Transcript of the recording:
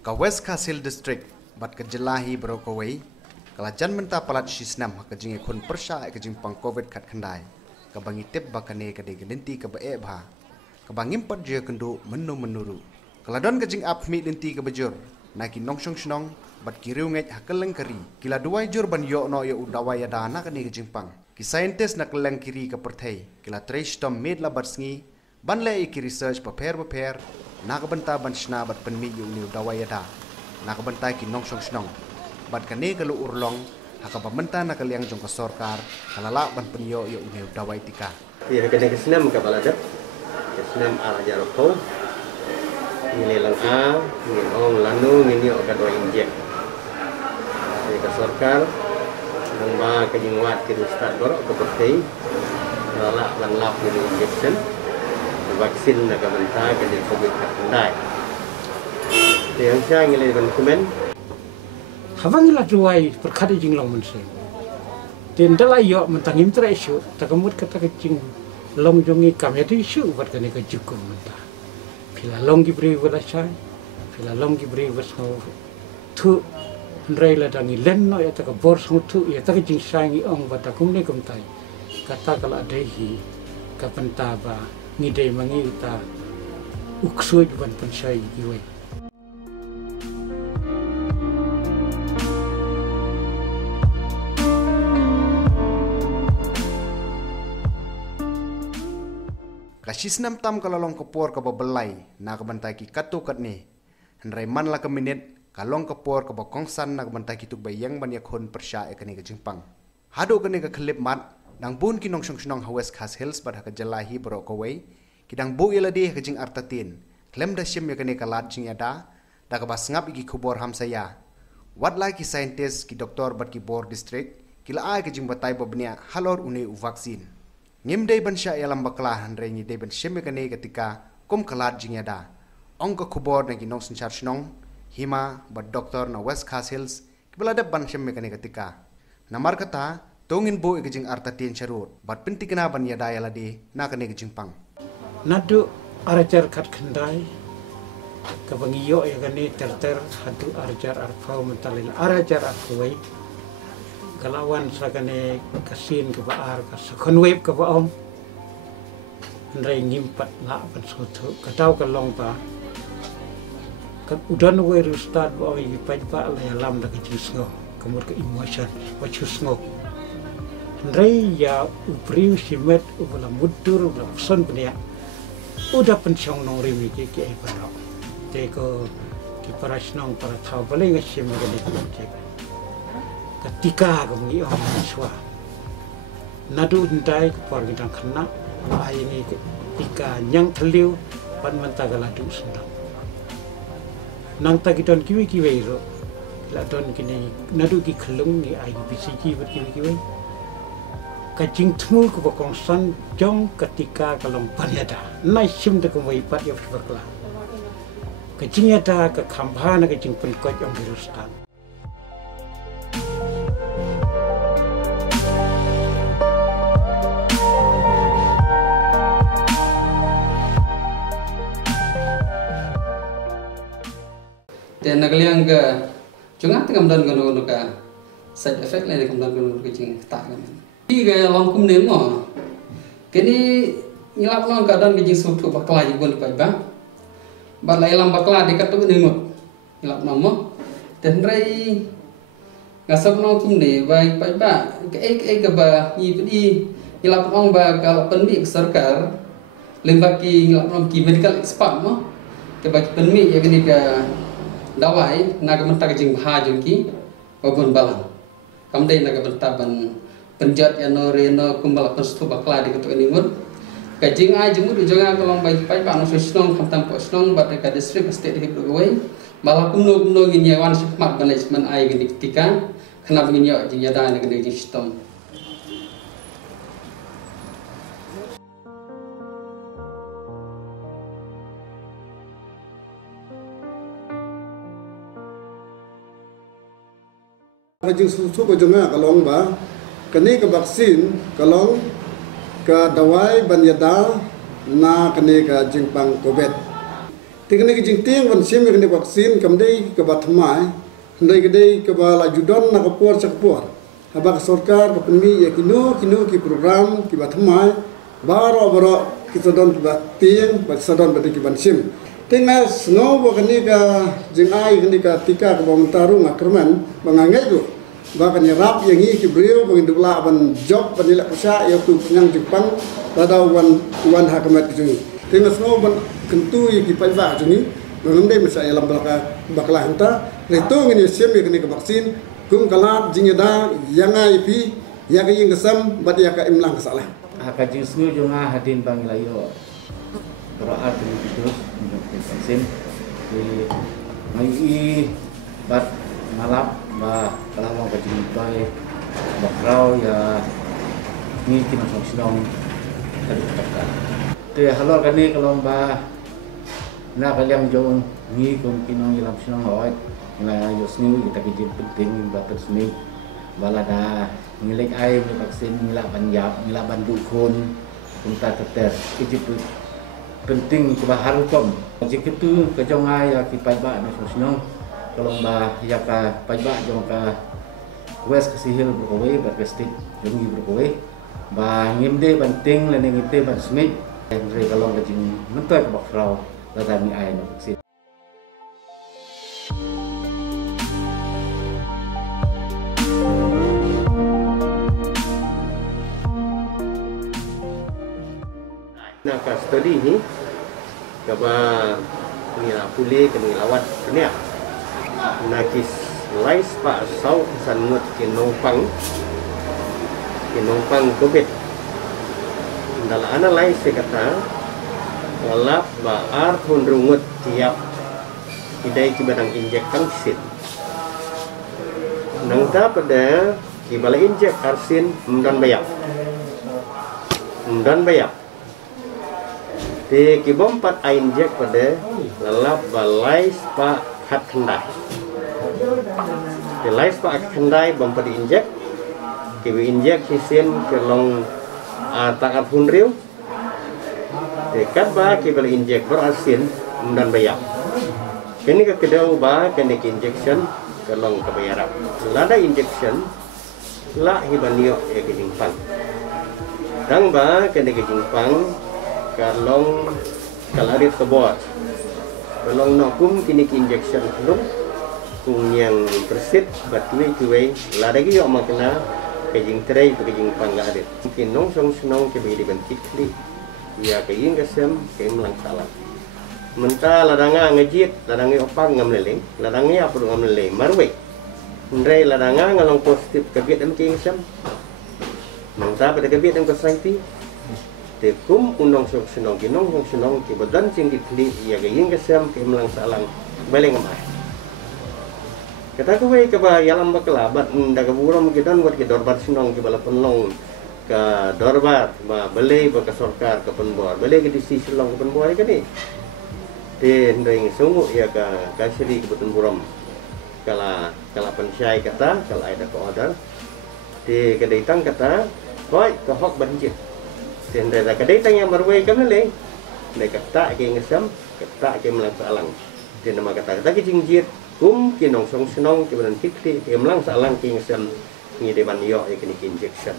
Ka West Khasil District bat ka jelahi berokawai kalajan menta palat sisnam ka jinge khun persha ka jing pang covid khat khandai ka bangi tep bakane ka de gelinti ka bae bha ka bangim pat je kendu menuru kaladon ka jing apmi linti ka bajur naki nongsong snong bat kiriu ngai hakeleng kari kila duai jur ban yo no yo udawai dana ka ni ka jing pang ki scientist na keleng kiri ka perthai kila trace tom made la barsngi ban le ki research paper nakabanta ban shna bat penmi yu ni udawai da nakabanta ki nongsong snong bat kane kalu urlong hakabamenta na kaliang jong ka sarkar kalala ban penyo yu ni udawai tika ya kene kesenam ka balada kesenam ala jaroko nilai langka ngong lanu ngini oka do injek ni ka sarkar nang ba ka jingwat ki start dor ko pertei kalala lan lap ni injection vaksin na kamanta ka jing covid kandai yang saya ngilai ban komen Havangila juai perkara jinglong mense. Den dalai yo mentangim tra isu takamut kata kecing long jongi kami tu isu buat kene ke jukum menta. Pila long ki beri belasai, pila long ki beri belasai tu ndrai la dangi len no ya taka bor tu ya taka jing sangi ong bata kumne kumtai. Kata kala dehi kapenta ba ngidai mangi ta uksui ban pensai giwai. Kasisnam tam kalalong kapor ka babelai na kabantai ki katu katni henrai man la ka minit kalong kapor ka bakongsan na kabantai ki tuk bayang ban yakhon persha ekani ka jingpang hado kani ka khlip mat dang bun ki nong song hawes khas hills bad ka jalahi bro ko wei ki dang bu yeladi ka jing artatin klem da shim yakani ka lat jing yada da ka basngap ki khubor hamsaya wat lai ki scientist ki doktor bad ki bor district kila ai ka jing batai babnia halor une u vaksin ngim dei ban sha yalam bakla han rengi dei ban sheme kane ketika kum kalat jingyada ongka khubor na ginong sinchar shnong hima ba doktor na West Khas Hills kibala de ban sheme kane ketika namar kata tongin bo ikjing artatin charut bat pintikna ban yada yaladi na kane ikjing pang Nadu arajar khat khandai kabangiyo ya kane ter hadu arajar arfau mentalil arajar arfai kalawan sakane kasin ke baar ka sakon web ke baom ndai ngimpat la ban soto katau kalong pa kan udan we rustad ba oi pai pa la lam da ke sngo kamur ke emotion wa sngo ndai ya upriu simet ubala mudur ubala son pnia udah pensiong nong rimi ke baro te ko ki parasnong para thau bale ngasim ke ni ketika kami orang Iswa nadu ndai kepor kita kena ai ini ketika nyang teliu pan mentagala du sendang nang tagiton kiwi ro la don kini nadu ki khlung ni ai bisiki ber kiwi kacing tmu ko kongsan jong ketika kalong panyada nai sim de kumai pat yo berkla kacing ada ke kambana kacing penkot yang dirustan dan nagaliang ke cungat kamdan gano ka side effect lain kamdan gano ke jing tak kan tiga long kum nemo kini ngilap long kadang ke jing sutu bakla jigon pa ba balai lam bakla dekat tu nemo ngilap nomo dan rai ngasap long kum ne bai pa ba ke ba ni pedi ngilap long ba kalau penmi sarkar lembaki ngilap long ki medical expert mo ke bagi penmi ya gini ka dawai naga mentag jing bahajun ki babun balang kamdai naga bentaban penjat ya no reno kumbal penstu bakla di ketuk ini mud kajing ai jemud jangan kolong baik pai pa no sesnong kamtam po snong bat ka district state di Brugawai malah kumno ngin yawan smart management ai gini ketika kenapa ngin yo jing yada naga di sistem Kajing susu ko jonga kalong ba kani ka vaksin kalong ka dawai banyada na kani ka jingpang covid Tinggal ke jingting ban sim ke vaksin kamdai ke batmai, hendai ke bala judon nak kapur cakpur. Habak sorkar ke penmi ya kino ki program ki batmai baro kita don ki bating bat sadon bat ki ban sim. Tinggal snow bakani ka jingai kini ka tika ke bamuntaru ngakerman bangangai tu. Bahkan rap yang ini kibriu bagi dua ban job ban ilak usah ya tu yang Jepang tada wan hakamat itu. Tinggal snow ban kentu yang kipai ba juni mengendai misalnya dalam baklah hanta itu ini siam yang kini ke vaksin kum kalat jingeda yang IP yang yang kesam bat ya ka imlang kesalah. Hakajing snu jonga hadin bangilayo berdoa terus untuk vaksin di mai bat malam bah kalau kajing pai bakrau ya ni kina song tadi katakan te halor kani kalau bah na kalian jong ni kum kina ilam sinong hoit na yosni kita kejin penting bater sni balada ngilik ai vaksin ngila banjap ngila bandu kon kunta teter kejip penting kebaharu kom jika itu kejongai ya kipai ba na sosno kalau mbah ya ka pajba jong ka west kasihil berkowe berkestik jongi berkowe bah ngimde banting leneng ite ban smith andre kalau kajing mentoy ka bakrau latami ai no vaksin. Nah, ka study ni kaba ngira pulih kena lawat kena nakis lais pa sau sanut kinopang covid dala ana lais kata lalap baar pun rungut tiap idai ki badang injek kangsit nangta pada ki bala injek arsin mdan bayap te ki bompat a injek pada lalap balais pa hat kendai. Di lais pak kendai bumpa diinjek, kiwi injek hisin kelong takat hunriu, dekat ba kiwi injek berasin dan bayar. Kini ke kedua ba kini injection kelong kebayaran. Lada injection la hibanio ya kejingpang. Dang ba kini kejingpang kelong kalarit kebot. Kalau nakum kini injection belum kung yang persit batui kuai lagi yo makna kejing terai kejing panggarit mungkin nong song senong ke bidi bentik kli ya kejing kesem ke melang salah menta ladanga ngejit ladangi opang ngamleleng ladangi apa ngamleleng marwe ndrei ladanga ngalong positif kebit am king sem menta pada kebit am society tekum unong song senong kinong song senong ke badan sing dikli ya kejing kesem ke melang salang baleng amai kata kuwe ke ba yalam bakelabat nda ke buram kidan buat ke dorbat sinong ke bala penlong ke dorbat ba beli ba ke sorkar ke penbor beli ke disi silong ke penbor ke ni den ring sungu ya ke kasiri ke buram kala pensyai kata kala ada ke order di kedaitang kata koi ke hok banjir den da kedaitang yang marwe ke mele ne kata ke ngesam kata ke melang salang den nama kata ke jingjit kinong song senong kibanan tikti ke melang salang king sem ngi deban yo e kini injection